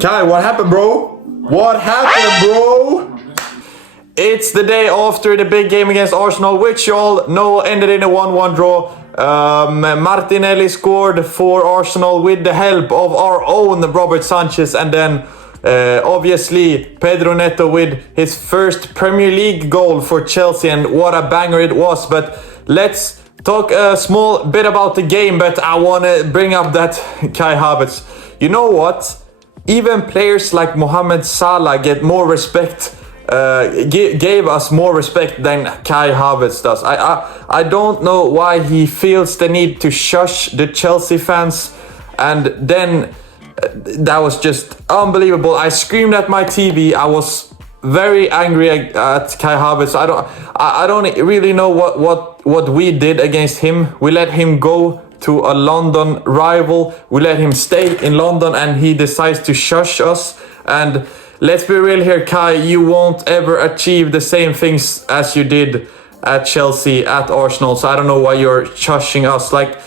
Kai, what happened, bro? What happened, bro? It's the day after the big game against Arsenal, which you all know ended in a 1-1 draw. Martinelli scored for Arsenal with the help of our own Robert Sanchez, and then obviously Pedro Neto with his first Premier League goal for Chelsea, and what a banger it was. But let's talk a small bit about the game, but I want to bring up that Kai Havertz. You know what? Even players like Mohamed Salah get more respect, gave us more respect than Kai Havertz does. I don't know why he feels the need to shush the Chelsea fans, and then that was just unbelievable. I screamed at my TV. I was very angry at Kai Havertz. I don't really know what we did against him. We let him go to a London rival. We let him stay in London, and he decides to shush us. And let's be real here, Kai, you won't ever achieve the same things as you did at Chelsea, at Arsenal. So I don't know why you're shushing us. Like,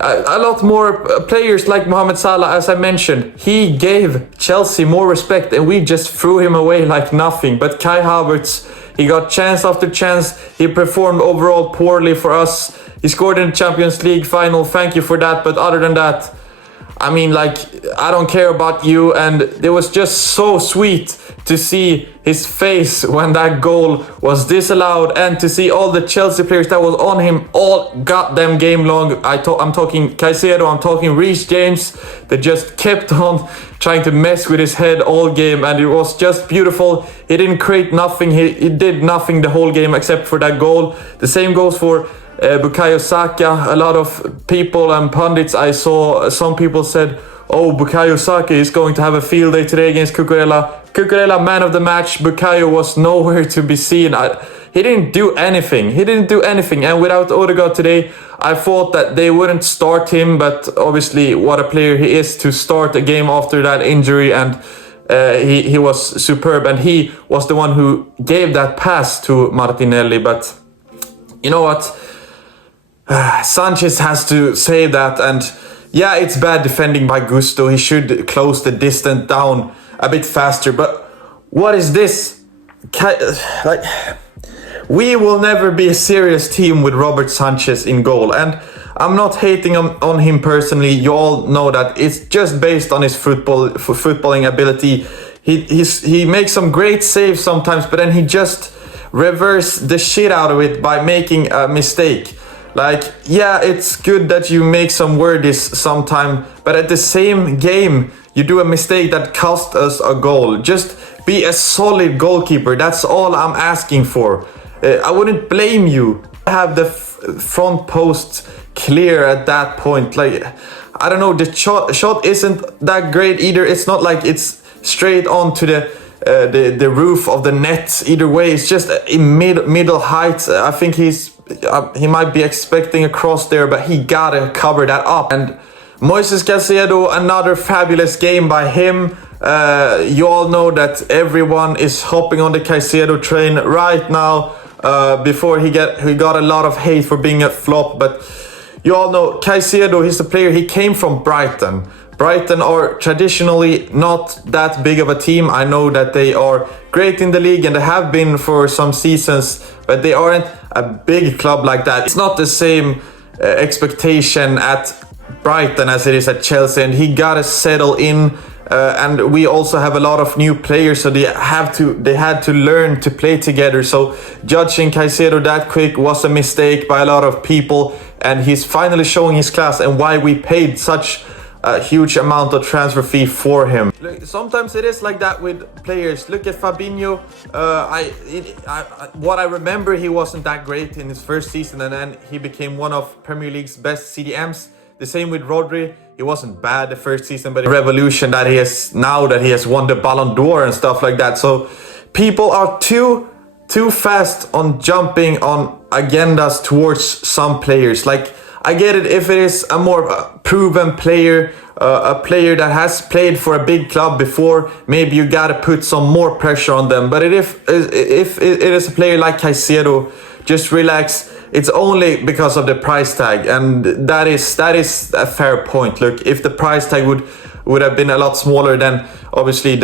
a lot more players like Mohamed Salah, as I mentioned, he gave Chelsea more respect, and we just threw him away like nothing. But Kai Havertz, he got chance after chance. He performed overall poorly for us. He scored in the Champions League final. Thank you for that. But other than that, I mean, like, I don't care about you. And it was just so sweet to see his face when that goal was disallowed, and to see all the Chelsea players that was on him all goddamn game long. I'm talking Caicedo, I'm talking Reece James. They just kept on trying to mess with his head all game, and it was just beautiful. He didn't create nothing. He did nothing the whole game except for that goal. The same goes for Bukayo Saka. A lot of people and pundits I saw, some people said, oh, Bukayo Saka is going to have a field day today against Cucurella. Cucurella, man of the match. Bukayo was nowhere to be seen. He didn't do anything. And without Odegaard today, I thought that they wouldn't start him. But obviously, what a player he is to start a game after that injury. And he was superb. And he was the one who gave that pass to Martinelli. But you know what? Sanchez has to say that. And yeah, it's bad defending by Gusto. He should close the distance down a bit faster. But what is this? Like, we will never be a serious team with Robert Sanchez in goal. And I'm not hating on him personally. You all know that it's just based on his footballing ability. He makes some great saves sometimes, but then he just reverses the shit out of it by making a mistake. Like, yeah, it's good that you make some wordies sometime, but at the same game, you do a mistake that cost us a goal. Just be a solid goalkeeper. That's all I'm asking for. I wouldn't blame you. Have the front post clear at that point. Like, I don't know, the shot isn't that great either. It's not like it's straight on to the roof of the net. Either way, it's just in middle height. I think he might be expecting a cross there, but he gotta cover that up. And Moises Caicedo, another fabulous game by him. You all know that everyone is hopping on the Caicedo train right now. Before he got a lot of hate for being a flop, but you all know Caicedo, he's a player. He came from Brighton. Brighton are traditionally not that big of a team. I know that they are great in the league, and they have been for some seasons, but they aren't a big club like that. It's not the same expectation at Brighton as it is at Chelsea, and he gotta settle in. And we also have a lot of new players, so they had to learn to play together. So judging Caicedo that quick was a mistake by a lot of people, and he's finally showing his class and why we paid such a huge amount of transfer fee for him. Sometimes it is like that with players. Look at Fabinho. What I remember, he wasn't that great in his first season, and then he became one of Premier League's best CDMs. The same with Rodri. He wasn't bad the first season, but the revolution that he has now, that he has won the Ballon d'Or and stuff like that. So people are too fast on jumping on agendas towards some players. Like, I get it if it is a more proven player, a player that has played for a big club before, maybe you gotta put some more pressure on them. But if it is a player like Caicedo, just relax. It's only because of the price tag, and that is a fair point. Look, if the price tag would would have been a lot smaller, then obviously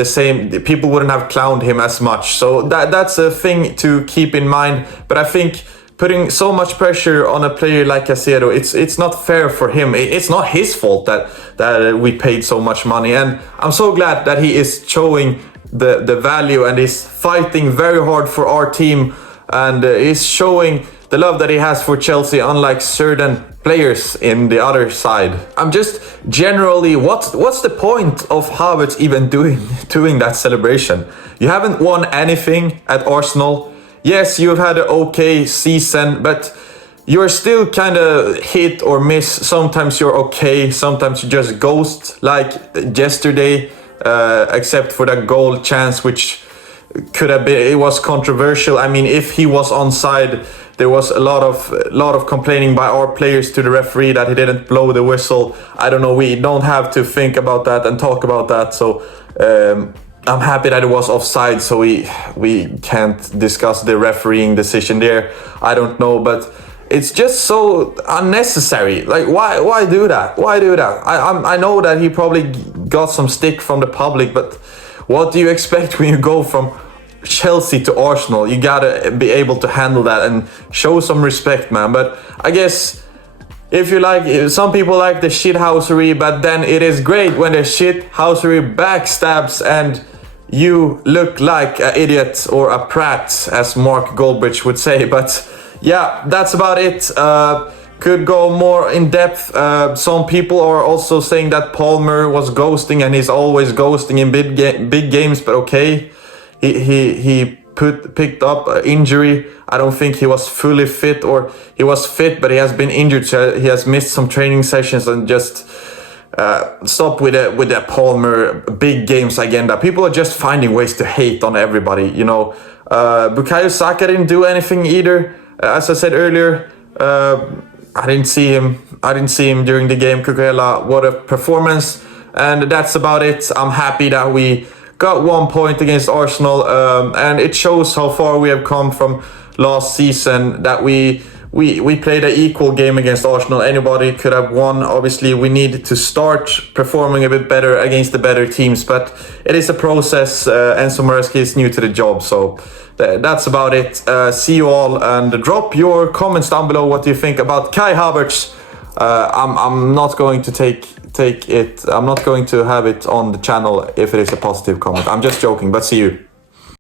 people wouldn't have clowned him as much. So that's a thing to keep in mind. But I think putting so much pressure on a player like Casero, it's not fair for him. It's not his fault that we paid so much money, and I'm so glad that he is showing the value and is fighting very hard for our team, and is showing the love that he has for Chelsea, unlike certain players in the other side. I'm just generally, what's the point of Havertz even doing that celebration? You haven't won anything at Arsenal. Yes, you've had an okay season, but you're still kind of hit or miss. Sometimes you're okay, sometimes you just ghost, like yesterday, except for that goal chance, which could have been, it was controversial. I mean, if he was onside, there was a lot of complaining by our players to the referee that he didn't blow the whistle. I don't know, we don't have to think about that and talk about that. So I'm happy that it was offside, so we can't discuss the refereeing decision there. I don't know, but it's just so unnecessary. Like, why do that? Why do that? I know that he probably got some stick from the public, but what do you expect when you go from Chelsea to Arsenal? You gotta be able to handle that and show some respect, man. But I guess if you like, some people like the shithousery, but then it is great when the shithousery backstabs and you look like an idiot or a prat, as Mark Goldbridge would say. But yeah, that's about it. Could go more in depth. Some people are also saying that Palmer was ghosting, and he's always ghosting in big games. But okay, he picked up an injury. I don't think he was fully fit, or he was fit, but he has been injured. So he has missed some training sessions, and just stop with the Palmer big games agenda. People are just finding ways to hate on everybody, you know. Bukayo Saka didn't do anything either. As I said earlier, I didn't see him during the game. Cucurella, what a performance. And that's about it. I'm happy that we got 1 point against Arsenal, and it shows how far we have come from last season, that we played an equal game against Arsenal. Anybody could have won. Obviously, we need to start performing a bit better against the better teams, but it is a process. Enzo Maresca is new to the job, so that's about it. See you all, and drop your comments down below. What do you think about Kai Havertz? I'm not going to take it. I'm not going to have it on the channel if it is a positive comment. I'm just joking, but see you.